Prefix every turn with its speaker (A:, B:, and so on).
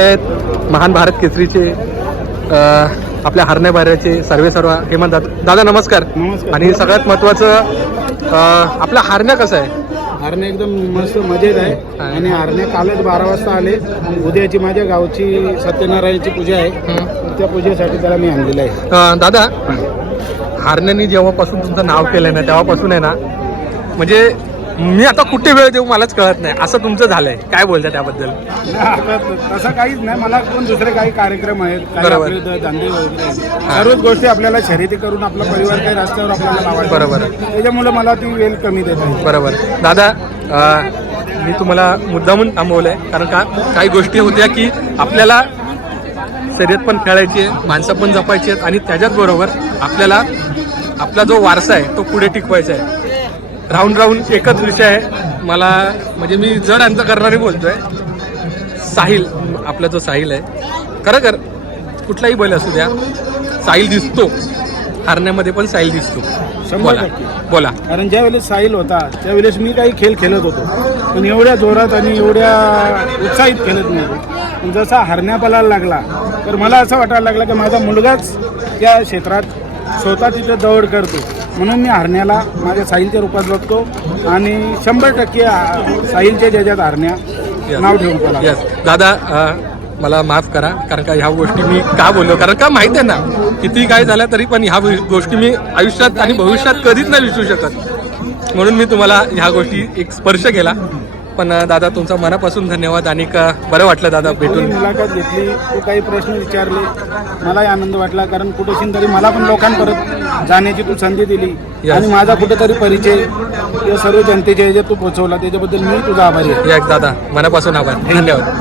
A: आहेत. महान भारत केसरीचे आपल्या हरण्या बाहेरचे सर्वे सर्व हेमंत दादा दादा नमस्कार. आणि सगळ्यात महत्वाचं आपला हरण्या कसं आहे?
B: हरणे एकदम मस्त मजेत आहे. आणि हरणे कालच बारा वाजता आले. उद्याची माझ्या गावची सत्यनारायणची पूजा आहे. त्या पूजेसाठी त्याला मी आणलेलं
A: आहे. दादा हरण्यानी जेव्हापासून तुमचं नाव केलंय ना तेव्हापासून आहे ना म्हणजे मी आता कुठे वेळ देऊ मलाच कळत नाही. असं तुमचं झालंय. काय बोलता त्याबद्दल?
B: तसं काहीच नाही. मला पण दुसरे काही कार्यक्रम आहेत. काही बरोबर. आपले ध- धंदे वगैरे आहेत. सर्वच गोष्टी आपल्याला शर्यती करून आपला परिवार काही रस्त्यावर आपल्याला लावायचा बरोबर. त्याच्यामुळे मला ती वेळ कमी देत
A: आहे बरोबर. दादा अ, मी तुम्हाला मुद्दामून थांबवलंय. कारण का काही गोष्टी होत्या की आपल्याला शर्यत पण खेळायची आहे माणसं पण जपायची आहेत आणि त्याच्याच बरोबर आपल्याला आपला जो वारसा आहे तो पुढे टिकवायचा आहे. राहून राहून एकच विषय आहे. मला म्हणजे मी जड अंत करणारी बोलतोय. साहिल आपला जो साहिल आहे. खरं कर कुठलाही बैल असू द्या साहिल दिसतो. हारण्यामध्ये पण साहिल दिसतो. बोला. बोला.
B: कारण ज्या वेळेस साईल होता त्यावेळेस मी काही खेळ खेळत होतो. पण एवढ्या जोरात आणि एवढ्या उत्साहित खेळत नव्हतो पण जसा हरण्या पलायला लागला तर मला असं वाटायला लागलं की माझा मुलगाच त्या क्षेत्रात स्वतः तिथं दौड करतो. म्हणून मी हरण्याला माझ्या साहिलच्या रूपात बघतो आणि शंभर टक्के साहिलच्या ज्याच्यात हरण्या नाव ठेवून
A: येस दादा अ, मला माफ करा कारण का ह्या गोष्टी मी का बोललो? कारण का माहिती आहे ना किती काय झालं तरी पण ह्या वि- गोष्टी मी आयुष्यात आणि भविष्यात कधीच नाही विसरू शकत. म्हणून मी तुम्हाला ह्या गोष्टी एक स्पर्श केला. पण दादा तुमचा मनापासून धन्यवाद आणि का बरं वाटलं दादा
B: भेटून. मुलाखत घेतली तू काही प्रश्न विचारले मलाही आनंद वाटला कारण कुठेशी तरी मला पण लोकांपर्यंत जाण्याची तू संधी दिली. Yes. आणि माझा कुठेतरी परिचय या सर्व जनतेच्या ह्याच्यात तू पोहोचवला त्याच्याबद्दल मी तुझा आभारी आहे.
A: या दादा. मनापासून आभार. धन्यवाद.